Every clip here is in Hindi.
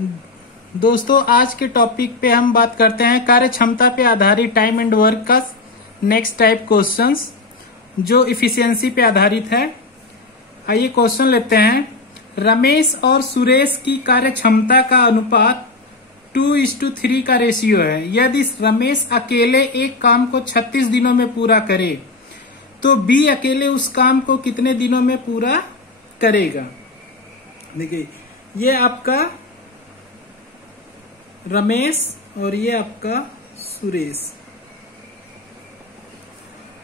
दोस्तों आज के टॉपिक पे हम बात करते हैं कार्य क्षमता पे आधारित टाइम एंड वर्क का नेक्स्ट टाइप क्वेश्चंस जो इफिशियंसी पे आधारित है। आइए क्वेश्चन लेते हैं। रमेश और सुरेश की कार्य क्षमता का अनुपात 2:3 का रेशियो है। यदि रमेश अकेले एक काम को 36 दिनों में पूरा करे तो बी अकेले उस काम को कितने दिनों में पूरा करेगा। देखिए ये आपका रमेश और ये आपका सुरेश,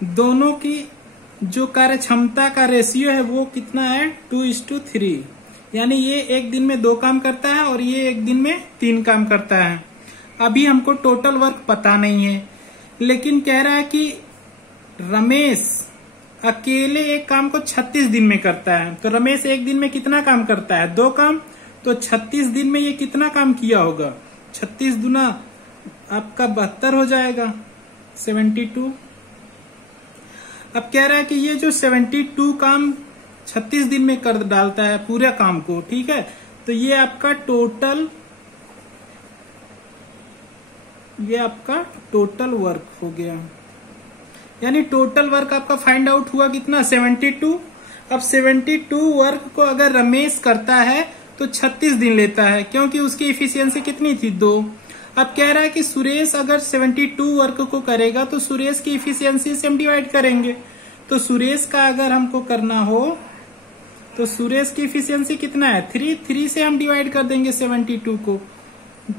दोनों की जो कार्य क्षमता का रेशियो है वो कितना है 2:3, यानी ये एक दिन में 2 काम करता है और ये एक दिन में 3 काम करता है। अभी हमको टोटल वर्क पता नहीं है, लेकिन कह रहा है कि रमेश अकेले एक काम को 36 दिन में करता है। तो रमेश एक दिन में कितना काम करता है 2 काम, तो 36 दिन में ये कितना काम किया होगा। 36 दुना आपका 72 हो जाएगा 72। अब कह रहा है कि ये जो 72 काम 36 दिन में कर डालता है पूरे काम को, ठीक है, तो ये आपका टोटल वर्क हो गया। यानी टोटल वर्क आपका फाइंड आउट हुआ कितना 72। अब 72 वर्क को अगर रमेश करता है तो 36 दिन लेता है, क्योंकि उसकी इफिशियंसी कितनी थी 2। अब कह रहा है कि सुरेश अगर 72 वर्क को करेगा तो सुरेश की इफिशियंसी से हम डिवाइड करेंगे। तो सुरेश का अगर हमको करना हो तो सुरेश की इफिशियंसी कितना है 3 से हम डिवाइड कर देंगे 72 को।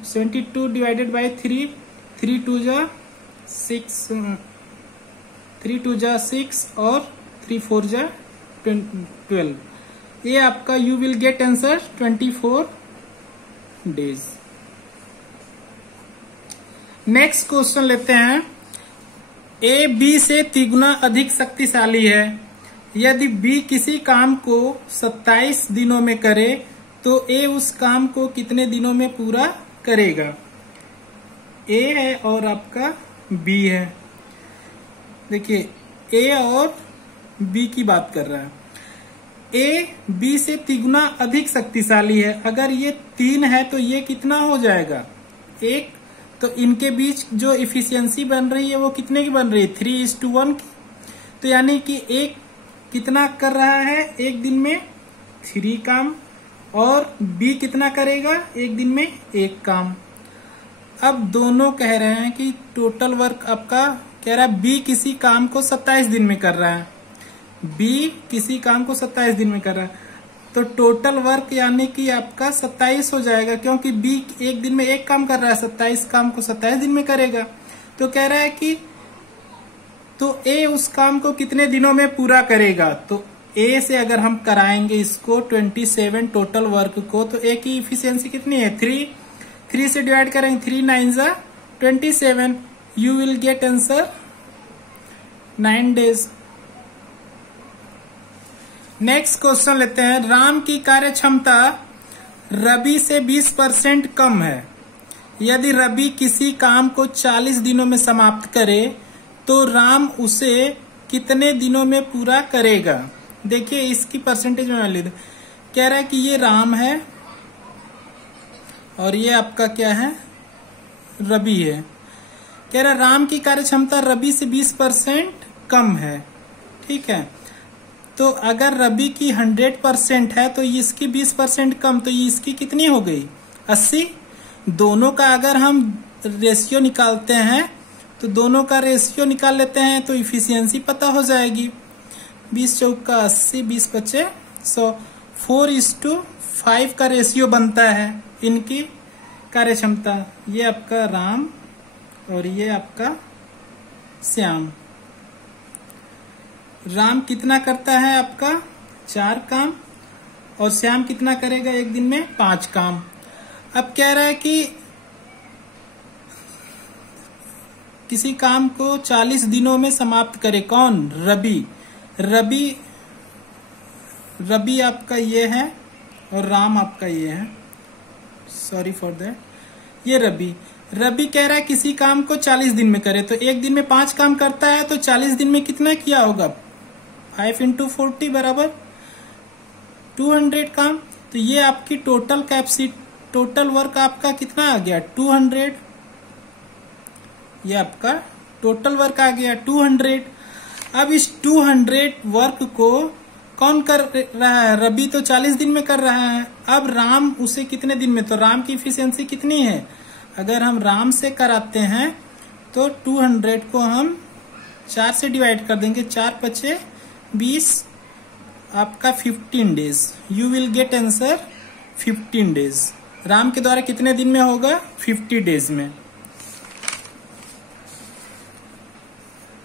72 डिवाइडेड बाय 3, 3 2 जा 6 और 3 4 जा 12। ये आपका you will get answer 24 days. Next question लेते हैं। ए बी से 3 गुना अधिक शक्तिशाली है। यदि बी किसी काम को 27 दिनों में करे तो ए उस काम को कितने दिनों में पूरा करेगा। ए है और आपका बी है। देखिए ए और बी की बात कर रहा है। ए बी से 3 गुना अधिक शक्तिशाली है। अगर ये 3 है तो ये कितना हो जाएगा 1। तो इनके बीच जो इफिशियंसी बन रही है वो कितने की बन रही है 3:1 की। तो यानी कि एक कितना कर रहा है एक दिन में 3 काम, और बी कितना करेगा एक दिन में 1 काम। अब दोनों कह रहे हैं कि टोटल वर्क आपका कह रहा है बी किसी काम को 27 दिन में कर रहा है। बी किसी काम को 27 दिन में कर रहा है तो टोटल वर्क यानी कि आपका 27 हो जाएगा, क्योंकि बी एक दिन में 1 काम कर रहा है, 27 काम को 27 दिन में करेगा। तो कह रहा है कि तो ए उस काम को कितने दिनों में पूरा करेगा। तो ए से अगर हम कराएंगे इसको 27 टोटल वर्क को, तो ए की इफिशियंसी कितनी है 3 से डिवाइड करेंगे 3 9 जा 27। You will get answer 9 days. Next question लेते हैं। राम की कार्य क्षमता रवि से 20% कम है। यदि रवि किसी काम को 40 दिनों में समाप्त करे तो राम उसे कितने दिनों में पूरा करेगा। देखिए इसकी परसेंटेज में ले दो। कह रहा है कि ये राम है और ये आपका क्या है रवि है। कह रहा है राम की कार्य क्षमता रवि से 20% कम है, ठीक है। तो अगर रवि की 100% है तो इसकी 20% कम, तो इसकी कितनी हो गई 80। दोनों का अगर हम रेशियो निकालते हैं तो दोनों का रेशियो निकाल लेते हैं तो इफिशियंसी पता हो जाएगी। 20 चौका 80, 20 बचे 100। 4:5 का रेशियो बनता है इनकी कार्य क्षमता। ये आपका राम और ये आपका श्याम। राम कितना करता है आपका 4 काम और श्याम कितना करेगा एक दिन में 5 काम। अब कह रहा है कि किसी काम को 40 दिनों में समाप्त करे कौन रवि आपका ये है और राम आपका ये है, सॉरी फॉर दैट। ये रवि कह रहा है किसी काम को 40 दिन में करे, तो एक दिन में 5 काम करता है तो 40 दिन में कितना किया होगा 5 × 40 बराबर 200 काम। तो ये आपकी टोटल वर्क आपका कितना आ गया 200। ये आपका टोटल वर्क आ गया 200। अब इस 200 वर्क को कौन कर रहा है? रवि तो 40 दिन में कर रहा है। अब राम उसे कितने दिन में? तो राम की इफिशियंसी कितनी है? अगर हम राम से कराते हैं तो 200 को हम 4 से डिवाइड कर देंगे, 4 पचे 20, आपका 15 days. You will get answer 15 days. Ram के द्वारा कितने दिन में होगा? 50 डेज में।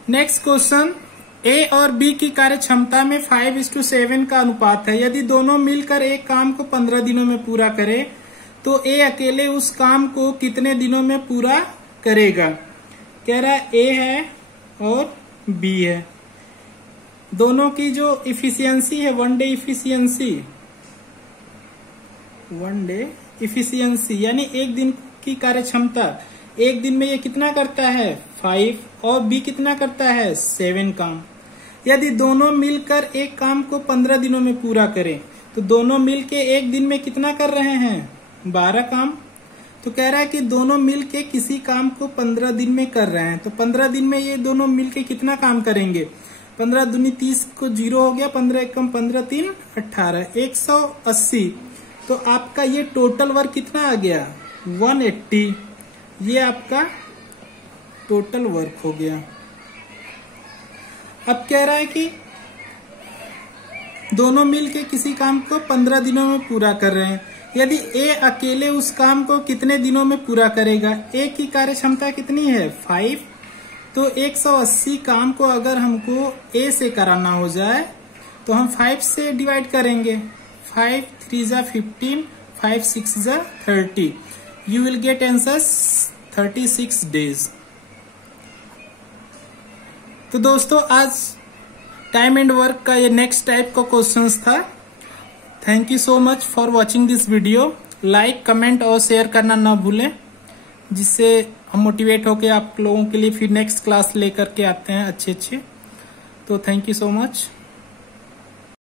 नेक्स्ट क्वेश्चन, ए और बी की कार्य क्षमता में 5:7 का अनुपात है। यदि दोनों मिलकर एक काम को 15 दिनों में पूरा करे तो ए अकेले उस काम को कितने दिनों में पूरा करेगा? कह रहा है ए है और बी है, दोनों की जो इफिशियंसी है, वन डे इफिशियंसी यानी एक दिन की कार्य क्षमता, एक दिन में ये कितना करता है 5 और बी कितना करता है 7 काम। यदि दोनों मिलकर एक काम को 15 दिनों में पूरा करें तो दोनों मिलके एक दिन में कितना कर रहे हैं 12 काम। तो कह रहा है कि दोनों मिलके किसी काम को 15 दिन में कर रहे हैं, तो 15 दिन में ये दोनों मिलके कितना काम करेंगे? 15 दूनी 30 को 0 हो गया, 15 एकम 15 3 18, 180। तो आपका ये टोटल वर्क कितना आ गया 180। ये आपका टोटल वर्क हो गया। अब कह रहा है कि दोनों मिलके किसी काम को 15 दिनों में पूरा कर रहे हैं। यदि ए अकेले उस काम को कितने दिनों में पूरा करेगा? ए की कार्य क्षमता कितनी है 5, तो 180 काम को अगर हमको ए से कराना हो जाए तो हम 5 से डिवाइड करेंगे, 5 3 जा 15, 5 6 जा 30। You will get answer 36 days. तो दोस्तों आज टाइम एंड वर्क का ये नेक्स्ट टाइप का क्वेश्चंस था। Thank you so much for watching this video. Like, comment और शेयर करना ना भूलें, जिससे हम मोटिवेट होकर आप लोगों के लिए फिर नेक्स्ट क्लास लेकर के आते हैं अच्छे। तो थैंक यू सो मच।